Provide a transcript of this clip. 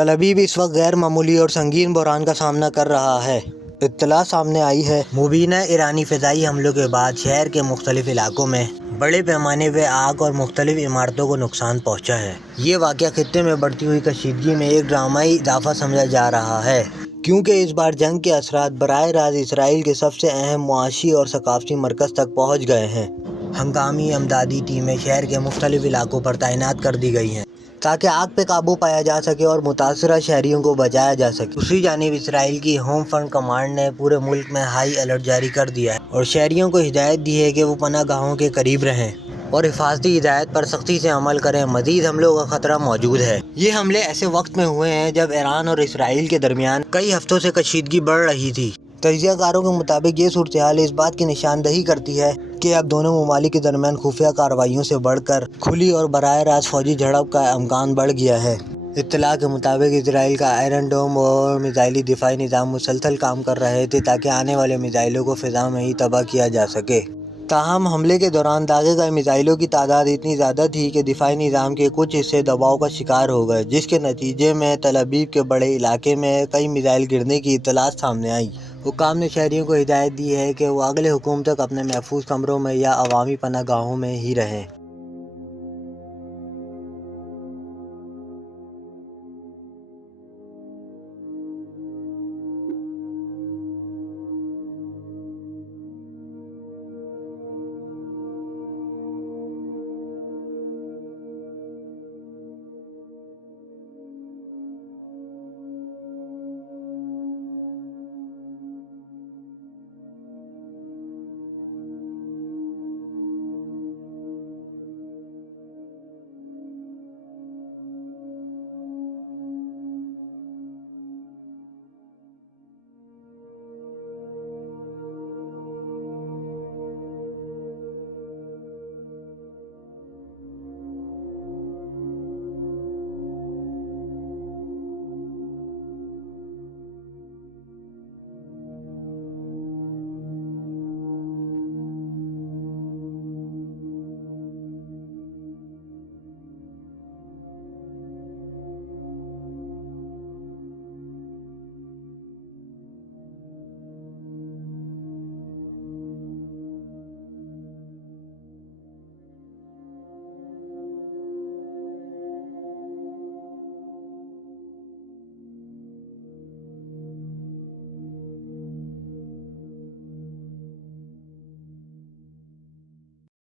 تل ابیب اس وقت غیر معمولی اور سنگین بحران کا سامنا کر رہا ہے۔ اطلاع سامنے آئی ہے مبینہ ایرانی فضائی حملوں کے بعد شہر کے مختلف علاقوں میں بڑے پیمانے پہ آگ اور مختلف عمارتوں کو نقصان پہنچا ہے۔ یہ واقعہ خطے میں بڑھتی ہوئی کشیدگی میں ایک ڈرامائی اضافہ سمجھا جا رہا ہے، کیونکہ اس بار جنگ کے اثرات براہ راست اسرائیل کے سب سے اہم معاشی اور ثقافتی مرکز تک پہنچ گئے ہیں۔ ہنگامی امدادی ٹیمیں شہر کے مختلف علاقوں پر تعینات کر دی گئی ہیں تاکہ آگ پہ قابو پایا جا سکے اور متاثرہ شہریوں کو بچایا جا سکے۔ دوسری جانب اسرائیل کی ہوم فرنٹ کمانڈ نے پورے ملک میں ہائی الرٹ جاری کر دیا ہے اور شہریوں کو ہدایت دی ہے کہ وہ پناہ گاہوں کے قریب رہیں اور حفاظتی ہدایات پر سختی سے عمل کریں۔ مزید حملوں کا خطرہ موجود ہے۔ یہ حملے ایسے وقت میں ہوئے ہیں جب ایران اور اسرائیل کے درمیان کئی ہفتوں سے کشیدگی بڑھ رہی تھی۔ تجزیہ کاروں کے مطابق یہ صورتحال اس بات کی نشاندہی کرتی ہے کہ اب دونوں ممالک کے درمیان خفیہ کارروائیوں سے بڑھ کر کھلی اور براہ راست فوجی جھڑپ کا امکان بڑھ گیا ہے۔ اطلاع کے مطابق اسرائیل کا آئرن ڈوم اور میزائل دفاعی نظام مسلسل کام کر رہے تھے تاکہ آنے والے میزائلوں کو فضا میں ہی تباہ کیا جا سکے۔ تاہم حملے کے دوران داغے گئے میزائلوں کی تعداد اتنی زیادہ تھی کہ دفاعی نظام کے کچھ حصے دباؤ کا شکار ہو گئے، جس کے نتیجے میں تل ابیب کے بڑے علاقے میں کئی میزائل گرنے کی اطلاعات سامنے آئیں۔ حکام نے شہریوں کو ہدایت دی ہے کہ وہ اگلے حکم تک اپنے محفوظ کمروں میں یا عوامی پناہ گاہوں میں ہی رہیں۔